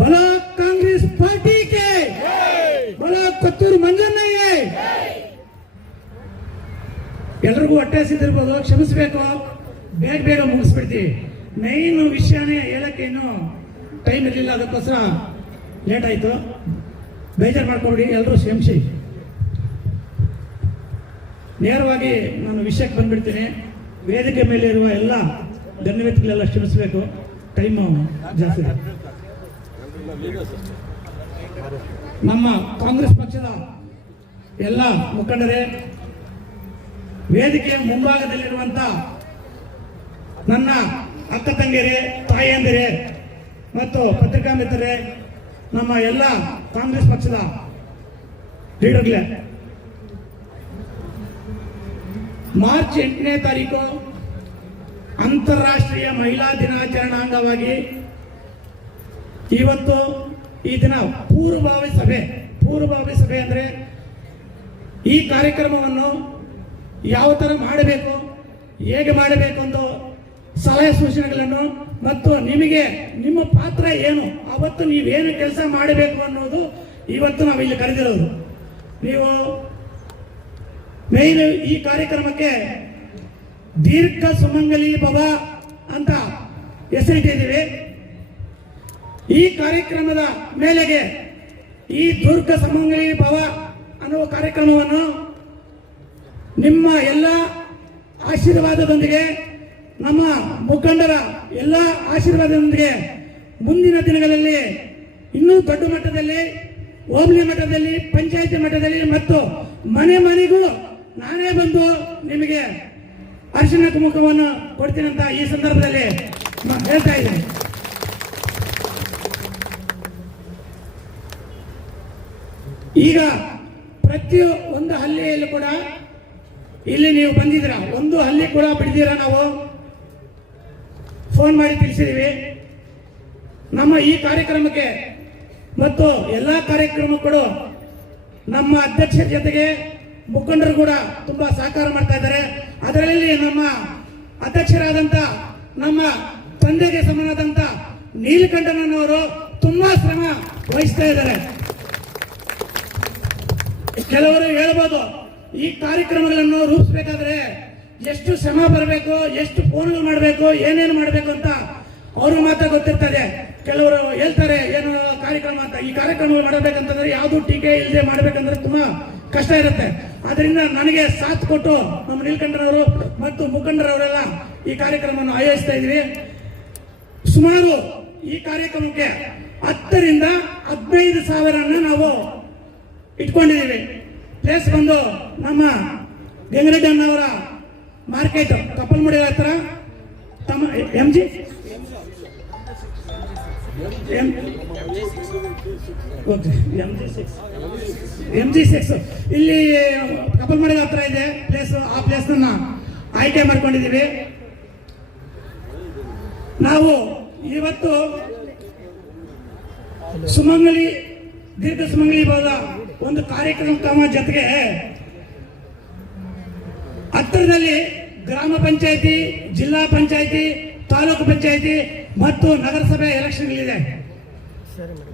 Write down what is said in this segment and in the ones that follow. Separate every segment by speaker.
Speaker 1: ಬಲ ಕಾಂಗ್ರೆಸ್ ಪಾರ್ಟಿಗೆ. ಬಲ ಕತ್ತೂರು ಮಂಜಣ್ಣಯ್ಯ ಎಲ್ರಿಗೂ ಹೊಟ್ಟೆ ಸಿದ್ದಿರ್ಬೋದು ಕ್ಷಮಿಸ್ಬೇಕು. ಬೇಗ ಬೇಗ ಮುಗಿಸ್ಬಿಡ್ತೀವಿ. ಮೇನ್ ವಿಷಯನೇ ಹೇಳಕ್ಕೆ ಇನ್ನು ಟೈಮ್ ಇರಲಿಲ್ಲ, ಅದಕ್ಕೋಸ್ಕರ ಲೇಟ್ ಆಯಿತು. ಬೇಜಾರು ಮಾಡ್ಕೊಬಿಡಿ ಎಲ್ಲರೂ ಕ್ಷಮಿಸಿ. ನೇರವಾಗಿ ನಾನು ವಿಷಯಕ್ಕೆ ಬಂದ್ಬಿಡ್ತೀನಿ. ವೇದಿಕೆ ಮೇಲೆ ಇರುವ ಎಲ್ಲ ಗಣ್ಯವ್ಯಕ್ತಿಗಳೆಲ್ಲ ಕ್ಷಮಿಸಬೇಕು. ಟೈಮು ಜಾಸ್ತಿ ನಮ್ಮ ಕಾಂಗ್ರೆಸ್ ಪಕ್ಷದ ಎಲ್ಲ ಮುಖಂಡರೇ ವೇದಿಕೆಯ ಮುಂಭಾಗದಲ್ಲಿರುವಂತ ನನ್ನ ಅಕ್ಕ ತಂಗಿಯರೇ ತಾಯಿಯಂದಿರೇ ಮತ್ತು ಪತ್ರಿಕಾ ಮಿತ್ರರೇ ನಮ್ಮ ಎಲ್ಲ ಕಾಂಗ್ರೆಸ್ ಪಕ್ಷದ ಲೀಡರ್ಗಳೇ, ಮಾರ್ಚ್ ಎಂಟನೇ ತಾರೀಕು ಅಂತಾರಾಷ್ಟ್ರೀಯ ಮಹಿಳಾ ದಿನಾಚರಣಾ ಅಂಗವಾಗಿ ಇವತ್ತು ಈ ದಿನ ಪೂರ್ವಭಾವಿ ಸಭೆ ಪೂರ್ವಭಾವಿ ಸಭೆ ಅಂದ್ರೆ ಈ ಕಾರ್ಯಕ್ರಮವನ್ನು ಯಾವ ಥರ ಮಾಡಬೇಕು, ಹೇಗೆ ಮಾಡಬೇಕು ಅಂತ ಸಲಹೆ ಸೂಚನೆಗಳನ್ನು ಮತ್ತು ನಿಮಗೆ ನಿಮ್ಮ ಪಾತ್ರ ಏನು, ಅವತ್ತು ನೀವೇನು ಕೆಲಸ ಮಾಡಬೇಕು ಅನ್ನೋದು ಇವತ್ತು ನಾವು ಇಲ್ಲಿ ಕರೆದಿರೋದು. ನೀವು ಮೇನ್ ಈ ಕಾರ್ಯಕ್ರಮಕ್ಕೆ ದೀರ್ಘ ಸುಮಂಗಲಿ ಭವ ಅಂತ ಹೆಸರಿಟ್ಟಿದ್ದೀವಿ. ಈ ಕಾರ್ಯಕ್ರಮದ ಮೇಲೆಗೆ ಈ ದುರ್ಗ ಸಮಂಗಲಿ ಭವ ಅನ್ನುವ ಕಾರ್ಯಕ್ರಮವನ್ನು ನಿಮ್ಮ ಎಲ್ಲ ಆಶೀರ್ವಾದದೊಂದಿಗೆ, ನಮ್ಮ ಮುಖಂಡರ ಎಲ್ಲ ಆಶೀರ್ವಾದದೊಂದಿಗೆ ಮುಂದಿನ ದಿನಗಳಲ್ಲಿ ಇನ್ನೂ ದೊಡ್ಡ ಮಟ್ಟದಲ್ಲಿ, ಹೋಬಳಿ ಮಟ್ಟದಲ್ಲಿ, ಪಂಚಾಯತಿ ಮಟ್ಟದಲ್ಲಿ ಮತ್ತು ಮನೆ ಮನೆಗೂ ನಾನೇ ಬಂದು ನಿಮಗೆ ಅರ್ಶನ ಕುಮುಖವನ್ನು ಕೊಡ್ತೀನಂತ ಈ ಸಂದರ್ಭದಲ್ಲಿ ಹೇಳ್ತಾ ಇದ್ದೀನಿ. ಈಗ ಪ್ರತಿ ಒಂದು ಹಳ್ಳಿಯಲ್ಲೂ ಕೂಡ ಇಲ್ಲಿ ನೀವು ಬಂದಿದ್ದೀರಾ? ಒಂದು ಹಳ್ಳಿ ಕೂಡ ಬಿಡಿದಿರ ನಾವು? ಫೋನ್ ಮಾಡಿ ತಿಳಿಸಿದೀವಿ ನಮ್ಮ ಈ ಕಾರ್ಯಕ್ರಮಕ್ಕೆ ಮತ್ತು ಎಲ್ಲ ಕಾರ್ಯಕ್ರಮಗಳು ನಮ್ಮ ಅಧ್ಯಕ್ಷರ ಜೊತೆಗೆ ಮುಖಂಡರು ಕೂಡ ತುಂಬಾ ಸಹಕಾರ ಮಾಡ್ತಾ ಇದ್ದಾರೆ. ಅದರಲ್ಲಿ ನಮ್ಮ ಅಧ್ಯಕ್ಷರಾದಂಥ ನಮ್ಮ ತಂದೆಗೆ ಸಮನಾದಂಥ ನೀಲಕಂಠನವರು ತುಂಬಾ ಶ್ರಮ ವಹಿಸ್ತಾ ಇದ್ದಾರೆ. ಕೆಲವರು ಹೇಳ್ಬೋದು, ಈ ಕಾರ್ಯಕ್ರಮಗಳನ್ನು ರೂಪಿಸಬೇಕಾದ್ರೆ ಎಷ್ಟು ಶ್ರಮ ಬರಬೇಕು, ಎಷ್ಟು ಫೋನ್ಗಳು ಮಾಡಬೇಕು, ಏನೇನು ಮಾಡಬೇಕು ಅಂತ ಅವರು ಮಾತ್ರ ಗೊತ್ತಿರ್ತದೆ. ಕೆಲವರು ಹೇಳ್ತಾರೆ, ಏನು ಕಾರ್ಯಕ್ರಮ ಅಂತ, ಈ ಕಾರ್ಯಕ್ರಮಗಳು ಮಾಡಬೇಕಂತಂದ್ರೆ ಯಾವುದು ಟೀಕೆ ಇಲ್ಲದೆ ಮಾಡಬೇಕಂದ್ರೆ ತುಂಬಾ ಕಷ್ಟ ಇರುತ್ತೆ. ಅದರಿಂದ ನನಗೆ ಸಾಥ್ ಕೊಟ್ಟು ನಮ್ಮ ನೀಲ್ಕಂಠರವರು ಮತ್ತು ಮುಖಂಡರವರೆಲ್ಲ ಈ ಕಾರ್ಯಕ್ರಮವನ್ನು ಆಯೋಜಿಸ್ತಾ ಇದ್ವಿ ಸುಮಾರು ಈ ಕಾರ್ಯಕ್ರಮಕ್ಕೆ ಹತ್ತರಿಂದ ಹದಿನೈದು ಸಾವಿರನ ನಾವು ಇಟ್ಕೊಂಡಿದ್ದೀವಿ ಪ್ಲೇಸ್ ಬಂದು ನಮ್ಮ ಗಂಗರೆಡ್ಡಿ ಅಣ್ಣವರ ಮಾರ್ಕೆಟ್ ಕಪ್ಪಲ್ಮುಡಿ ಹತ್ರ. ತಮ್ಮ M G M G six ಇಲ್ಲಿ ಕಪ್ಪಲ್ಮಡಿ ಹತ್ರ ಇದೆ. ಪ್ಲೇಸ್ ಆ ಪ್ಲೇಸ್ ಆಯ್ಕೆ ಮಾಡ್ಕೊಂಡಿದ್ದೀವಿ ನಾವು ಇವತ್ತು ಸುಮಂಗಲಿ, ದೀರ್ಘ ಸುಮಂಗಲಿ ಭಾಗ ಒಂದು ಕಾರ್ಯಕ್ರಮ ಜೊತೆಗೆ ಹತ್ತಿರದಲ್ಲಿ ಗ್ರಾಮ ಪಂಚಾಯತಿ, ಜಿಲ್ಲಾ ಪಂಚಾಯತಿ, ತಾಲೂಕು ಪಂಚಾಯತಿ ಮತ್ತು ನಗರಸಭೆ ಎಲೆಕ್ಷನ್ಗಳಿದೆ.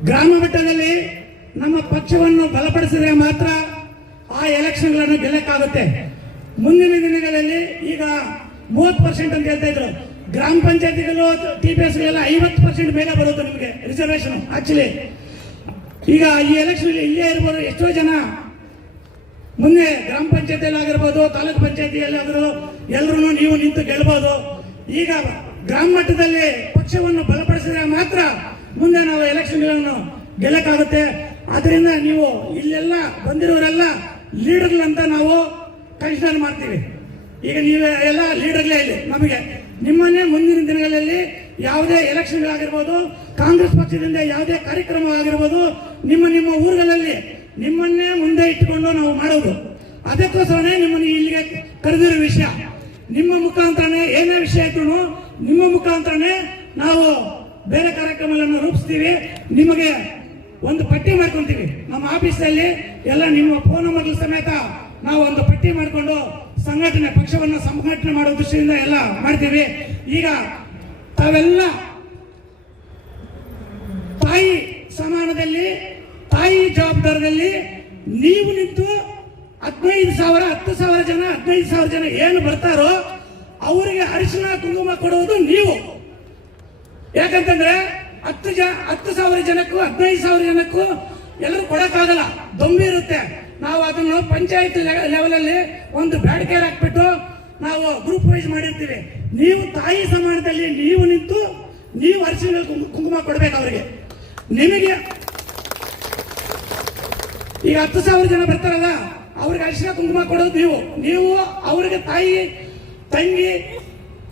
Speaker 1: ಗ್ರಾಮ ಮಟ್ಟದಲ್ಲಿ ನಮ್ಮ ಪಕ್ಷವನ್ನು ಬಲಪಡಿಸಿದ್ರೆ ಮಾತ್ರ ಆ ಎಲೆಕ್ಷನ್ಗಳನ್ನು ಗೆಲ್ಲಕ್ಕಾಗುತ್ತೆ. ಮುಂದಿನ ದಿನಗಳಲ್ಲಿ ಈಗ ಮೂವತ್ತು ಪರ್ಸೆಂಟ್ ಅಂತ ಹೇಳ್ತಾ ಇದ್ರು. ಗ್ರಾಮ ಪಂಚಾಯತಿಗಳು ಟಿ ಪಿ ಎಸ್ಗಳೆಲ್ಲ ಐವತ್ತು ಪರ್ಸೆಂಟ್ ಬೇಗ ಬರುತ್ತೆ ನಿಮಗೆ ರಿಸರ್ವೇಶನ್ ಆಕ್ಚುಲಿ ಈಗ ಈ ಎಲೆಕ್ಷನ್ ಇಲ್ಲೇ ಇರ್ಬೋದು ಎಷ್ಟೋ ಜನ. ಮುಂದೆ ಗ್ರಾಮ ಪಂಚಾಯತಿಯಲ್ಲಿ ಆಗಿರ್ಬೋದು, ತಾಲೂಕು ಪಂಚಾಯತಿಯಲ್ಲಾದರೂ ಎಲ್ಲರೂ ನೀವು ನಿಂತು ಗೆಲ್ಬೋದು. ಈಗ ಗ್ರಾಮ ಮಟ್ಟದಲ್ಲಿ ಪಕ್ಷವನ್ನು ಬಲಪಡಿಸಿದ್ರೆ ಮಾತ್ರ ಮುಂದೆ ನಾವು ಎಲೆಕ್ಷನ್ಗಳನ್ನು ಗೆಲ್ಲಕ್ಕಾಗುತ್ತೆ. ಆದ್ರಿಂದ ನೀವು ಇಲ್ಲೆಲ್ಲ ಬಂದಿರೋರೆಲ್ಲ ಲೀಡರ್ಗಳಂತ ನಾವು ಕನ್ಸಿಡರ್ ಮಾಡ್ತೀವಿ. ಈಗ ನೀವೇ ಎಲ್ಲ ಲೀಡರ್ಗಳೇ ಇಲ್ಲಿ, ನಮಗೆ. ನಿಮ್ಮನ್ನೇ ಮುಂದಿನ ದಿನಗಳಲ್ಲಿ ಯಾವುದೇ ಎಲೆಕ್ಷನ್ಗಳಾಗಿರ್ಬೋದು, ಕಾಂಗ್ರೆಸ್ ಪಕ್ಷದಿಂದ ಯಾವುದೇ ಕಾರ್ಯಕ್ರಮ ಆಗಿರ್ಬೋದು ನಿಮ್ಮ ನಿಮ್ಮ ಊರುಗಳಲ್ಲಿ ನಿಮ್ಮನ್ನೇ ಮುಂದೆ ಇಟ್ಟುಕೊಂಡು ನಾವು ಮಾಡೋದು ಅದಕ್ಕೋಸ್ಕರನೇ ನಿಮ್ಮನ್ನು ಇಲ್ಲಿಗೆ ಕರೆದಿರೋ ವಿಷಯ. ನಿಮ್ಮ ಮುಖಾಂತರನೇ ಏನೇ ವಿಷಯ ಇದ್ರು ನಿಮ್ಮ ಮುಖಾಂತರನೇ ನಾವು ಬೇರೆ ಕಾರ್ಯಕ್ರಮಗಳನ್ನು ರೂಪಿಸ್ತೀವಿ. ನಿಮಗೆ ಒಂದು ಪಟ್ಟಿ ಮಾಡ್ಕೊಂತೀವಿ. ನಮ್ಮ ಆಫೀಸಲ್ಲಿ ಎಲ್ಲ ನಿಮ್ಮ ಫೋನ್ ನಂಬರ್ ಸಮೇತ ನಾವು ಒಂದು ಪಟ್ಟಿ ಮಾಡಿಕೊಂಡು ಸಂಘಟನೆ ಪಕ್ಷವನ್ನು ಸಂಘಟನೆ ಮಾಡೋ ದೃಷ್ಟಿಯಿಂದ ಎಲ್ಲ ಮಾಡ್ತೀವಿ. ಈಗ ತಾವೆಲ್ಲ ತಾಯಿ ಸಮಾನದಲ್ಲಿ, ತಾಯಿ ಜವಾಬ್ದಾರದಲ್ಲಿ ನೀವು ನಿಂತು ಹದಿನೈದು ಸಾವಿರ, ಹತ್ತು ಸಾವಿರ ಜನ, ಹದಿನೈದು ಸಾವಿರ ಜನ ಏನು ಬರ್ತಾರೋ ಅವರಿಗೆ ಅರಿಶಿನ, ಕುಂಕುಮ ಕೊಡುವುದು ನೀವು. ಯಾಕಂತಂದ್ರೆ ಹತ್ತು ಜ, ಹತ್ತು ಸಾವಿರ ಜನಕ್ಕೂ, ಹದಿನೈದು ಸಾವಿರ ಜನಕ್ಕೂ ಎಲ್ಲರೂ ಕೊಡಕ್ಕಾಗಲ್ಲ. ದೊಂಬಿ ಇರುತ್ತೆ. ನಾವು ಅದನ್ನು ಪಂಚಾಯತ್ ಲೆವೆಲ್ ಅಲ್ಲಿ ಒಂದು ಕೇರ್ ಹಾಕ್ಬಿಟ್ಟು ನಾವು ಗ್ರೂಪ್ ವೈಸ್ ಮಾಡಿರ್ತೀವಿ. ನೀವು ತಾಯಿ ಸಮಾನದಲ್ಲಿ ನೀವು ನಿಂತು ನೀವು ಅರಿಶಿನ ಕುಂಕುಮ ಕೊಡ್ಬೇಕು ಅವರಿಗೆ. ನಿಮಗೆ ಈಗ ಹತ್ತು ಸಾವಿರ ಜನ ಬರ್ತಾರಲ್ಲ, ಅವ್ರಿಗೆ ಅರಿಶಿನ ಕುಂಕುಮ ಕೊಡೋದು ನೀವು. ನೀವು ಅವರಿಗೆ ತಾಯಿ, ತಂಗಿ,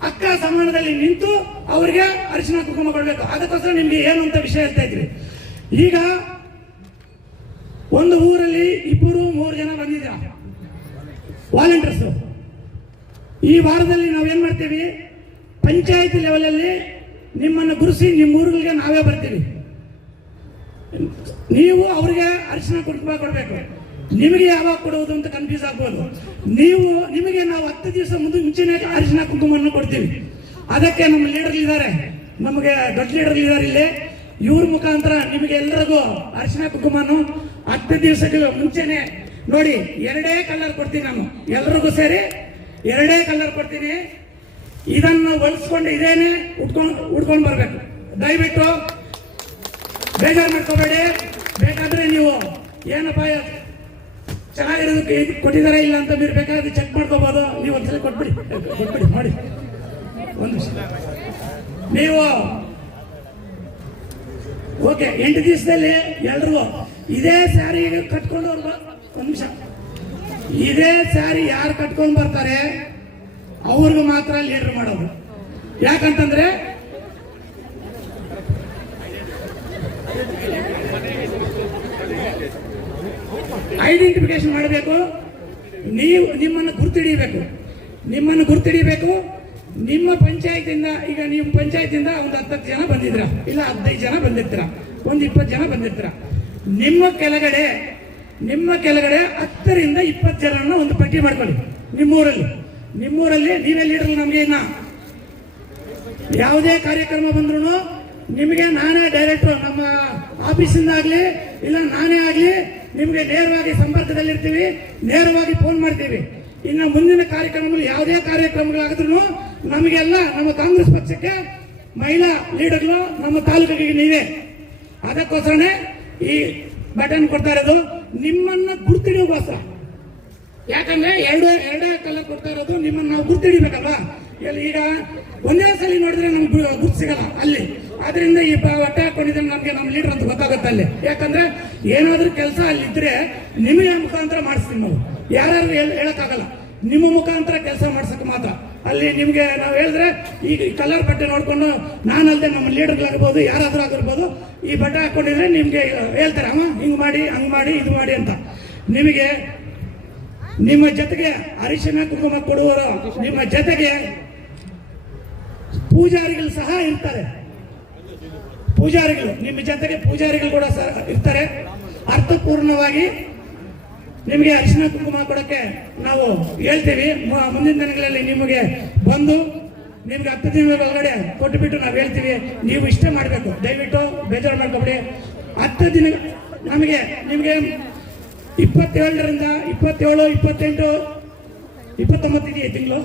Speaker 1: ಅಕ್ಕ ಸಮಾನದಲ್ಲಿ ನಿಂತು ಅವರಿಗೆ ಅರಿಶಿನ ಕುಂಕುಮ ಕೊಡಬೇಕು. ಅದಕ್ಕೋಸ್ಕರ ನಿಮ್ಗೆ ಏನು ಅಂತ ವಿಷಯ ಹೇಳ್ತಾ ಇದ್ರಿ. ಈಗ ಒಂದು ಊರಲ್ಲಿ ಇಬ್ಬರು ಮೂರು ಜನ ಬಂದಿದ್ದಾರೆ ವಾಲಂಟಿಯರ್ಸ್ ಈ ವಾರದಲ್ಲಿ ನಾವೇನ್ ಮಾಡ್ತೀವಿ? ಪಂಚಾಯತಿ ಲೆವೆಲಲ್ಲಿ ನಿಮ್ಮನ್ನು ಗುರುಸಿ ನಿಮ್ಮ ಊರುಗಳಿಗೆ ನಾವೇ ಬರ್ತೀವಿ. ನೀವು ಅವರಿಗೆ ಅರಿಶಿನ ಕುಟುಂಬ ಕೊಡಬೇಕು. ನಿಮಗೆ ಯಾವಾಗ ಕೊಡುವುದು ಅಂತ ಕನ್ಫ್ಯೂಸ್ ಆಗ್ಬೋದು. ನೀವು, ನಿಮಗೆ ನಾವು ಹತ್ತು ದಿವಸ ಮುಂದೆ ಮುಂಚೆನೆ ಅರಿಶಿನ ಕುಂಕುಮವನ್ನು ಕೊಡ್ತೀವಿ. ಅದಕ್ಕೆ ನಮ್ಮ ಲೀಡರ್ ಇದ್ದಾರೆ ನಮಗೆ ದೊಡ್ಡ ಲೀಡರ್ ಇದ್ದಾರೆ ಇಲ್ಲಿ. ಇವ್ರ ಮುಖಾಂತರ ನಿಮಗೆ ಎಲ್ಲರಿಗೂ ಅರಿಶಿನ ಕುಂಕುಮನು ಹತ್ತು ದಿವಸಗಳು ಮುಂಚೆನೆ ನೋಡಿ, ಎರಡೇ ಕಲರ್ ಕೊಡ್ತೀನಿ ನಾನು. ಎಲ್ರಿಗೂ ಸೇರಿ ಎರಡೇ ಕಲರ್ ಕೊಡ್ತೀನಿ. ಇದನ್ನು ಹೊಲಿಸ್ಕೊಂಡು ಇದೇನೆ ಉಟ್ಕೊಂಡು ಉಟ್ಕೊಂಡು ಬರಬೇಕು. ದಯವಿಟ್ಟು ಬೇಜಾರು ಮಾಡ್ಕೋಬೇಡಿ. ಬೇಕಾದ್ರೆ ನೀವು ಏನಪ್ಪ, ಚೆನ್ನಾಗಿರೋದಕ್ಕೆ ಕೊಟ್ಟಿದ್ದಾರೆ ಇಲ್ಲ ಅಂತ మీరు ಬೇಕಾದ್ರೆ ಚೆಕ್ ಮಾಡ್ಕೋಬೋದು. ನೀವು ಒಂದ್ಸಲ ಕೊಟ್ಬಿಡಿ ಕೊಟ್ಬಿಡಿ, ಮಾಡಿ. ಒಂದು ನೀವು ಓಕೆ ಎಂಟು ದಿವಸದಲ್ಲಿ ಎಲ್ರಿಗೂ ಇದೇ ಸ್ಯಾರಿ ಕಟ್ಕೊಂಡು ಅವ್ರು ಒಂದು ನಿಮಿಷ. ಇದೇ ಸ್ಯಾರಿ ಯಾರು ಕಟ್ಕೊಂಡು ಬರ್ತಾರೆ, ಅವ್ರಿಗೂ ಮಾತ್ರ ಲೀಡರ್ ಮಾಡೋದು. ಯಾಕಂತಂದ್ರೆ ಐಡೆಂಟಿಫಿಕೇಶನ್ ಮಾಡಬೇಕು, ನೀವು ನಿಮ್ಮನ್ನು ಗುರ್ತಿಡಿಬೇಕು. ನಿಮ್ಮನ್ನು ಗುರ್ತಿಡಿಬೇಕು, ನಿಮ್ಮ ಪಂಚಾಯತಿಂದ, ಈಗ ನಿಮ್ಮ ಪಂಚಾಯತಿಂದ ಒಂದು ಹತ್ತತ್ತು ಜನ ಬಂದಿದ್ರ ಇಲ್ಲ ಹದಿನೈದು ಜನ ಬಂದಿರ್ತೀರ? ಒಂದು ಇಪ್ಪತ್ತು ಜನ ಬಂದಿರ್ತೀರ? ನಿಮ್ಮ ಕೆಳಗಡೆ ನಿಮ್ಮ ಕೆಳಗಡೆ ಹತ್ತರಿಂದ ಇಪ್ಪತ್ತು ಜನರನ್ನ ಒಂದು ಪಟ್ಟಿ ಮಾಡ್ಕೊಳ್ಳಿ. ನಿಮ್ಮೂರಲ್ಲಿ. ನಿಮ್ಮೂರಲ್ಲಿ ನೀವೇ ಲೀಡರ್ ನಮಗೆ ಇನ್ನ. ಯಾವುದೇ ಕಾರ್ಯಕ್ರಮ ಬಂದ್ರು ನಿಮಗೆ ನಾನೇ ಡೈರೆಕ್ಟರ್ ನಮ್ಮ ಆಫೀಸಿಂದ ಆಗಲಿ, ಇಲ್ಲ ನಾನೇ ಆಗಲಿ, ನಿಮಗೆ ನೇರವಾಗಿ ಸಂಪರ್ಕದಲ್ಲಿರ್ತೀವಿ, ನೇರವಾಗಿ ಫೋನ್ ಮಾಡ್ತೀವಿ. ಇನ್ನು ಮುಂದಿನ ಕಾರ್ಯಕ್ರಮಗಳು ಯಾವುದೇ ಕಾರ್ಯಕ್ರಮಗಳಾದ್ರೂ ನಮಗೆಲ್ಲ ನಮ್ಮ ಕಾಂಗ್ರೆಸ್ ಪಕ್ಷಕ್ಕೆ ಮಹಿಳಾ ಲೀಡರ್ಗಳು ನಮ್ಮ ತಾಲೂಕಿಗೆ ನೀವೇ. ಅದಕ್ಕೋಸ್ಕರನೇ ಈ ಬಟನ್ ಕೊಡ್ತಾ ಇರೋದು ನಿಮ್ಮನ್ನ ಭಾಷ ಯಾಕಂದ್ರೆ ಎರಡು, ಎರಡೇ ಕಲ್ಲ ಕೊಡ್ತಾ ಇರೋದು ನಿಮ್ಮನ್ನ ನಾವು ಗುರ್ತಿಡಿಬೇಕಲ್ವಾ? ಎಲ್ಲಿ ಈಗ ಒಂದೇ ಸಲ ನೋಡಿದ್ರೆ ನಮ್ಗೆ ಗುರ್ತು ಸಿಗಲ್ಲ ಅಲ್ಲಿ. ಆದ್ರಿಂದ ಈ ಬಟ್ಟೆ ಹಾಕೊಂಡಿದ್ರೆ ನಮ್ಗೆ ನಮ್ಮ ಲೀಡರ್ ಅಂತ ಗೊತ್ತಾಗುತ್ತೆ ಅಲ್ಲಿ. ಯಾಕಂದ್ರೆ ಏನಾದ್ರೂ ಕೆಲಸ ಅಲ್ಲಿದ್ರೆ ನಿಮಗೆ ಮುಖಾಂತರ ಮಾಡಿಸ್ತೀವಿ ನಾವು. ಯಾರು ಹೇಳಕ್ಕಾಗಲ್ಲ ನಿಮ್ಮ ಮುಖಾಂತರ ಕೆಲಸ ಮಾಡ್ಸಕ್ ಮಾತ್ರ. ಅಲ್ಲಿ ನಿಮ್ಗೆ ನಾವು ಹೇಳಿದ್ರೆ, ಈಗ ಕಲರ್ ಬಟ್ಟೆ ನೋಡ್ಕೊಂಡು ನಾನಲ್ಲದೆ ನಮ್ಮ ಲೀಡರ್ಗಳಾಗಿರ್ಬೋದು ಯಾರಾದ್ರೂ ಆಗಿರ್ಬೋದು, ಈ ಬಟ್ಟೆ ಹಾಕೊಂಡಿದ್ರೆ ನಿಮ್ಗೆ ಹೇಳ್ತಾರೆ ಅಮ್ಮ ಹಿಂಗ್ ಮಾಡಿ, ಹಂಗ್ ಮಾಡಿ, ಇದು ಮಾಡಿ ಅಂತ. ನಿಮಗೆ ನಿಮ್ಮ ಜೊತೆಗೆ ಅರಿಶಿನ, ಕುಂಕುಮ ಕೊಡುವರು ನಿಮ್ಮ ಜೊತೆಗೆ ಪೂಜಾರಿಗಳು ಸಹ ಇರ್ತಾರೆ. ಪೂಜಾರಿಗಳು, ನಿಮ್ಮ ಜೊತೆಗೆ ಪೂಜಾರಿಗಳು ಕೂಡ ಸಹ ಇರ್ತಾರೆ. ಅರ್ಥಪೂರ್ಣವಾಗಿ ನಿಮಗೆ ಅರಿಶಿನ ಕುಂಕುಮ ಕೊಡಕ್ಕೆ ನಾವು ಹೇಳ್ತೀವಿ. ಮುಂದಿನ ದಿನಗಳಲ್ಲಿ ನಿಮಗೆ ಬಂದು ನಿಮ್ಗೆ ಹತ್ತು ದಿನಗಳ ಒಳಗಡೆ ಕೊಟ್ಟುಬಿಟ್ಟು ನಾವು ಹೇಳ್ತೀವಿ. ನೀವು ಇಷ್ಟೇ ಮಾಡಬೇಕು. ದಯವಿಟ್ಟು ಬೇಜಾರು ಮಾಡ್ಕೊಬಿಡಿ. ಹತ್ತು ದಿನ, ನಮಗೆ, ನಿಮಗೆ ಇಪ್ಪತ್ತೇಳರಿಂದ ಇಪ್ಪತ್ತೇಳು, ಇಪ್ಪತ್ತೆಂಟು, ಇಪ್ಪತ್ತೊಂಬತ್ತು ಇದೆಯಾ ತಿಂಗಳು?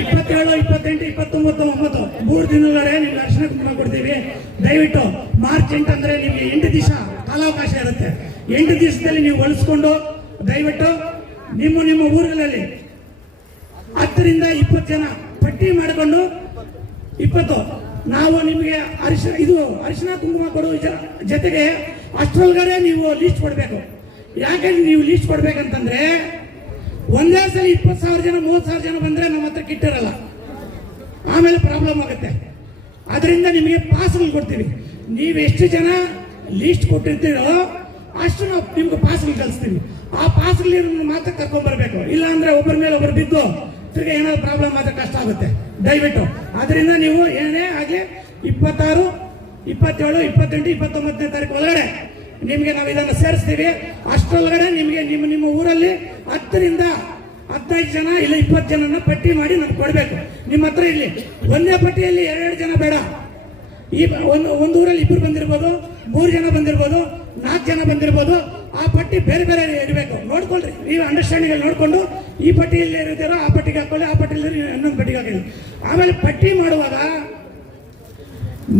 Speaker 1: ಇಪ್ಪತ್ತೇಳು, ಇಪ್ಪತ್ತೆಂಟು, ಇಪ್ಪತ್ತೊಂಬತ್ತು, ಒಂಬತ್ತು. ಮೂರು ದಿನಗಳೇ ನಿಮ್ಗೆ ಅರ್ಶನ ಕುಂಕುಮ ಕೊಡ್ತೀವಿ. ದಯವಿಟ್ಟು ಮಾರ್ಚ್ ಎಂಟು ಅಂದ್ರೆ ನಿಮಗೆ ಎಂಟು ದಿವಸ ಕಾಲಾವಕಾಶ ಇರುತ್ತೆ. ಎಂಟು ದಿವಸದಲ್ಲಿ ನೀವು ಹೊಲಿಸ್ಕೊಂಡು, ದಯವಿಟ್ಟು ನಿಮ್ಮ ನಿಮ್ಮ ಊರುಗಳಲ್ಲಿ ಹತ್ತರಿಂದ ಇಪ್ಪತ್ತು ಜನ ಪಟ್ಟಿ ಮಾಡಿಕೊಂಡು ಇಪ್ಪತ್ತು, ನಾವು ನಿಮಗೆ ಅರಿಶಿನ, ಇದು ಅರಿಶಿನ ಕುಂಕುಮ ಕೊಡುವ ಜೊತೆಗೆ ಅಷ್ಟರೊಳಗಡೆ ನೀವು ಲೀಸ್ಟ್ ಕೊಡಬೇಕು. ಯಾಕಂದ್ರೆ ನೀವು ಲೀಸ್ಟ್ ಕೊಡ್ಬೇಕಂತಂದ್ರೆ, ಒಂದೇ ಸಲ ಇಪ್ಪತ್ತು ಸಾವಿರ ಜನ, ಮೂವತ್ತು ಸಾವಿರ ಜನ ಬಂದ್ರೆ ನಮ್ಮ ಹತ್ರ ಕಿಟ್ಟಿರಲ್ಲ. ಆಮೇಲೆ ಪ್ರಾಬ್ಲಮ್ ಆಗುತ್ತೆ. ಅದರಿಂದ ನಿಮಗೆ ಪಾಸ್ಗಳು ಕೊಡ್ತೀವಿ. ನೀವು ಎಷ್ಟು ಜನ ಲೀಸ್ಟ್ ಕೊಟ್ಟಿರ್ತೀರೋ ಅಷ್ಟು ನಾವು ನಿಮ್ಗೆ ಪಾಸ್ಗಳು ಕಳಿಸ್ತೀವಿ ಆ ಪಾಸ್ಗಳು ಮಾತ್ರ ಕರ್ಕೊಂಡ್ ಬರ್ಬೇಕು ಇಲ್ಲ ಅಂದ್ರೆ ಒಬ್ಬರ ಮೇಲೆ ಒಬ್ಬರು ಬಿದ್ದು ತಿರ್ಗಿ ಏನಾದ್ರು ಪ್ರಾಬ್ಲಮ್ ಮಾತ್ರ ಕಷ್ಟ ಆಗುತ್ತೆ. ದಯವಿಟ್ಟು. ಅದರಿಂದ ನೀವು ಏನೇ ಆಗಲಿ ಇಪ್ಪತ್ತಾರು, ಇಪ್ಪತ್ತೇಳು, ಇಪ್ಪತ್ತೆಂಟು, ಇಪ್ಪತ್ತೊಂಬತ್ತನೇ ತಾರೀಕು ಒಳಗಡೆ ನಿಮಗೆ ನಾವು ಇದನ್ನು ಸೇರಿಸ್ತೀವಿ. ಅಷ್ಟರೊಳಗಡೆ ನಿಮಗೆ ನಿಮ್ಮ ನಿಮ್ಮ ಊರಲ್ಲಿ ಹತ್ತರಿಂದ ಹದಿನೈದು ಜನ ಇಲ್ಲ ಇಪ್ಪತ್ತು ಜನನ ಪಟ್ಟಿ ಮಾಡಿ ನಮ್ಗೆ ಕೊಡಬೇಕು. ನಿಮ್ಮ ಹತ್ರ ಇಲ್ಲಿ ಒಂದೇ ಪಟ್ಟಿಯಲ್ಲಿ ಎರಡೆರಡು ಜನ ಬೇಡ. ಈ ಒಂದು ಒಂದು ಊರಲ್ಲಿ ಇಬ್ಬರು ಬಂದಿರ್ಬೋದು. ಮೂರು ಜನ ಬಂದಿರ್ಬೋದು, ನಾಲ್ಕು ಜನ ಬಂದಿರ್ಬೋದು, ಆ ಪಟ್ಟಿ ಬೇರೆ ಬೇರೆ ಇರಬೇಕು. ನೋಡ್ಕೊಳ್ರಿ, ನೀವು ಅಂಡರ್ಸ್ಟ್ಯಾಂಡಿಂಗ್ ನೋಡಿಕೊಂಡು ಈ ಪಟ್ಟಿಯಲ್ಲಿ ಇರ್ತೀರೋ ಆ ಪಟ್ಟಿಗೆ ಹಾಕೊಳ್ಳಿ ಆ ಪಟ್ಟಿಯಲ್ಲಿ ಇನ್ನೊಂದು ಪಟ್ಟಿಗೆ ಹಾಕಿದ್ರು ಆಮೇಲೆ ಪಟ್ಟಿ ಮಾಡುವಾಗ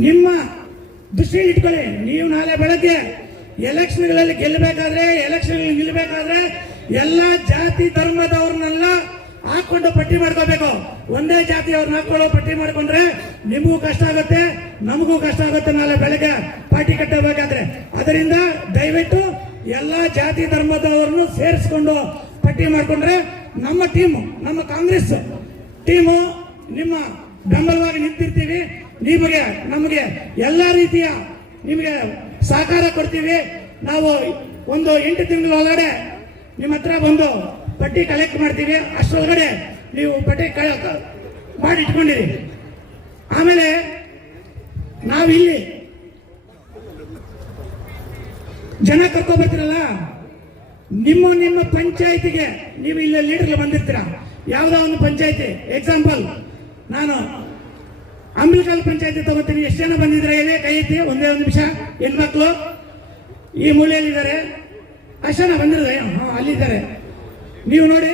Speaker 1: ನಿಮ್ಮ ದೃಷ್ಟಿ ಇಟ್ಕೊಳ್ಳಿ. ನೀವು ನಾಳೆ ಬೆಳಗ್ಗೆ ಎಲೆಕ್ಷನ್ಗಳಲ್ಲಿ ಗೆಲ್ಲಬೇಕಾದ್ರೆ ಎಲೆಕ್ಷನ್ಗಳಲ್ಲಿ ನಿಲ್ಲಬೇಕಾದ್ರೆ ಎಲ್ಲ ಜಾತಿ ಧರ್ಮದವ್ರನ್ನೆಲ್ಲ ಹಾಕೊಂಡು ಪಟ್ಟಿ ಮಾಡ್ಕೋಬೇಕು. ಒಂದೇ ಜಾತಿಯವ್ರನ್ನ ಹಾಕೊಳ್ಳೋ ಪಟ್ಟಿ ಮಾಡ್ಕೊಂಡ್ರೆ ನಿಮಗೂ ಕಷ್ಟ ಆಗುತ್ತೆ, ನಮಗೂ ಕಷ್ಟ ಆಗುತ್ತೆ ನಾಳೆ ಬೆಳಗ್ಗೆ. ಪಾರ್ಟಿ ಕಟ್ಟಬೇಕಾದ್ರೆ. ಅದರಿಂದ ದಯವಿಟ್ಟು ಎಲ್ಲ ಜಾತಿ ಧರ್ಮದವರನ್ನು ಸೇರಿಸ್ಕೊಂಡು ಪಟ್ಟಿ ಮಾಡಿಕೊಂಡ್ರೆ ನಮ್ಮ ಟೀಮು ನಮ್ಮ ಕಾಂಗ್ರೆಸ್ ಟೀಮು ನಿಮ್ಮ ಬೆಂಬಲವಾಗಿ ನಿಂತಿರ್ತೀವಿ. ನಿಮಗೆ, ನಮಗೆ ಎಲ್ಲ ರೀತಿಯ ನಿಮಗೆ ಸಹಕಾರ ಕೊಡ್ತೀವಿ. ನಾವು ಒಂದು ಎಂಟು ತಿಂಗಳ ಒಳಗಡೆ ನಿಮ್ಮ ಹತ್ರ ಬಂದು ಪಟ್ಟಿ ಕಲೆಕ್ಟ್ ಮಾಡ್ತೀವಿ. ಅಷ್ಟರೊಳಗಡೆ ನೀವು ಪಟ್ಟಿ ಮಾಡಿ ಇಟ್ಕೊಂಡಿರಿ ಆಮೇಲೆ ನಾವಿಲ್ಲಿ ಜನ ಕರ್ಕೋಬೇಕಿರಲ್ಲ ನಿಮ್ಮ ನಿಮ್ಮ ಪಂಚಾಯತಿಗೆ ನೀವು ಇಲ್ಲಿ ಲೀಡರ್ ಬಂದಿರ್ತೀರ? ಯಾವ್ದೋ ಒಂದು ಪಂಚಾಯತಿ ಎಕ್ಸಾಂಪಲ್ ನಾನು ಅಂಬಿಕಾಲ್ ಪಂಚಾಯತಿ ತಗೋತೀನಿ. ಎಷ್ಟು ಜನ ಬಂದಿದ್ರೆ ಏನೇ ಕೈ ಐತಿ ಒಂದೇ ಒಂದು ನಿಮಿಷ. ಹೆಣ್ಮಕ್ಳು, ಈ ಮೂಲೆಯಲ್ಲಿದ್ದಾರೆ. ಅಷ್ಟು ಜನ ಬಂದಿರೋದು ಹಾಂ, ಅಲ್ಲಿದ್ದಾರೆ. ನೀವು ನೋಡಿ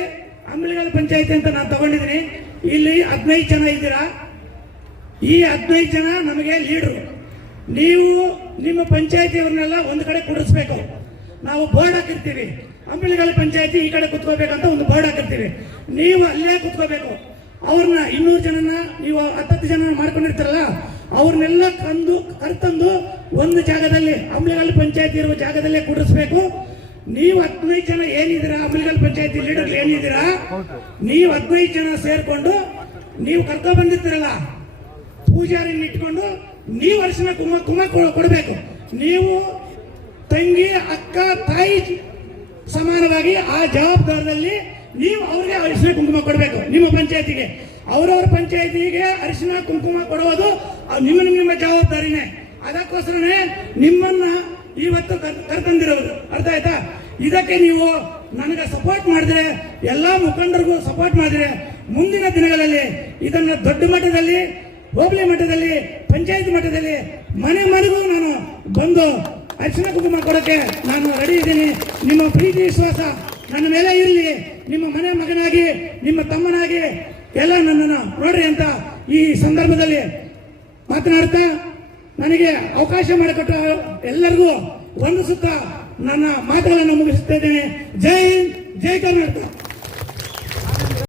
Speaker 1: ಅಂಬಿಲ್ಕಲ್ ಪಂಚಾಯತಿ ಅಂತ ನಾನು ತಗೊಂಡಿದ್ದೀನಿ. ಇಲ್ಲಿ ಹದಿನೈದು ಜನ ಇದ್ದೀರಾ? ಈ ಹದಿನೈದು ಜನ ನಮಗೆ ಲೀಡ್ರು ನೀವು ನಿಮ್ಮ ಪಂಚಾಯತಿಯವ್ರನ್ನೆಲ್ಲ ಒಂದು ಕಡೆ ಕೂಡಿಸ್ಬೇಕು. ನಾವು ಬೋರ್ಡ್ ಹಾಕಿರ್ತೀವಿ. ಅಂಬಿಳಿಗಳ ಪಂಚಾಯತಿ ಈ ಕಡೆ ಕುತ್ಕೋಬೇಕಂತ ಒಂದು ಬೋರ್ಡ್ ಹಾಕಿರ್ತೀವಿ. ನೀವು ಅಲ್ಲೇ ಕುತ್ಕೋಬೇಕು. ಅವ್ರನ್ನ ಇನ್ನೂರು ಜನನ, ನೀವು ಹತ್ತತ್ತು ಜನ ಮಾಡ್ಕೊಂಡಿರ್ತಾರಲ್ಲ, ಅವ್ರನ್ನೆಲ್ಲ ಕಂದು, ಕರ್ತಂದು ಒಂದು ಜಾಗದಲ್ಲಿ ಅಂಬಿಳಿಗಲ್ ಪಂಚಾಯತಿ ಇರುವ ಜಾಗದಲ್ಲೇ ಕೂಡಿಸ್ಬೇಕು. ನೀವು ಹದಿನೈದು ಜನ ಏನಿದ್ದೀರಾ ಅಂಬಿಳಿಗಲ್ ಪಂಚಾಯತಿ ಲೀಡರ್ ಏನಿದ್ದೀರಾ, ನೀವು ಹದಿನೈದು ಜನ ಸೇರಿಕೊಂಡು, ನೀವು ಕರ್ಕೊ ಬಂದಿರ್ತೀರಲ್ಲ, ಪೂಜಾರಿನ ಇಟ್ಕೊಂಡು ನೀವು ಅರಿಶಿನ ಕುಂಕುಮ ಕುಂಕುಮ ಕೊ- ಕೊಡಬೇಕು. ನೀವು ತಂಗಿ, ಅಕ್ಕ, ತಾಯಿ ಸಮಾನವಾಗಿ ಆ ಜವಾಬ್ದಾರದಲ್ಲಿ ನೀವು ಅವ್ರಿಗೆ ಅರಿಶಿನ ಕುಂಕುಮ ಕೊಡಬೇಕು. ನಿಮ್ಮ ಪಂಚಾಯತಿಗೆ. ಅವರವ್ರ ಪಂಚಾಯತಿಗೆ ಅರಿಶಿನ ಕುಂಕುಮ ಕೊಡುವುದು ನಿಮ್ಮ ನಿಮ್ಮ ಜವಾಬ್ದಾರಿನೇ. ಅದಕ್ಕೋಸ್ಕರನೇ ನಿಮ್ಮನ್ನ ಇವತ್ತು ಕರ್- ಕರ್ತಂದಿರೋದು ಅರ್ಥ ಆಯ್ತಾ? ಇದಕ್ಕೆ ನೀವು ನನಗೆ ಸಪೋರ್ಟ್ ಮಾಡಿದ್ರೆ, ಎಲ್ಲಾ ಮುಖಂಡರಿಗೂ ಸಪೋರ್ಟ್ ಮಾಡಿದ್ರೆ, ಮುಂದಿನ ದಿನಗಳಲ್ಲಿ ಇದನ್ನ ದೊಡ್ಡ ಮಟ್ಟದಲ್ಲಿ ಹೋಬಳಿ ಮಟ್ಟದಲ್ಲಿ, ಪಂಚಾಯತ್ ಮಟ್ಟದಲ್ಲಿ ಮನೆ ಮನೆಗೂ ನಾನು ಬಂದು ಅರ್ಚನಾ ಕುಟುಂಬ ಕೊಡಕ್ಕೆ ನಾನು ರೆಡಿ ಇದ್ದೀನಿ. ನಿಮ್ಮ ಪ್ರೀತಿ, ವಿಶ್ವಾಸ ನನ್ನ ಮೇಲೆ ಇರಲಿ. ನಿಮ್ಮ ಮನೆ ಮಗನಾಗಿ, ನಿಮ್ಮ ತಮ್ಮನಾಗಿ ಎಲ್ಲ ನನ್ನನ್ನು ನೋಡ್ರಿ ಅಂತ ಈ ಸಂದರ್ಭದಲ್ಲಿ ಮಾತನಾಡ್ತಾ ನನಗೆ ಅವಕಾಶ ಮಾಡಿಕೊಟ್ಟ ಎಲ್ಲರಿಗೂ ಒಂದು ಸುತ್ತ ನನ್ನ ಮಾತುಗಳನ್ನು ಮುಗಿಸುತ್ತಿದ್ದೇನೆ ಜೈ ಹಿಂದ್, ಜೈ ಕರ್ನಾಟಕ.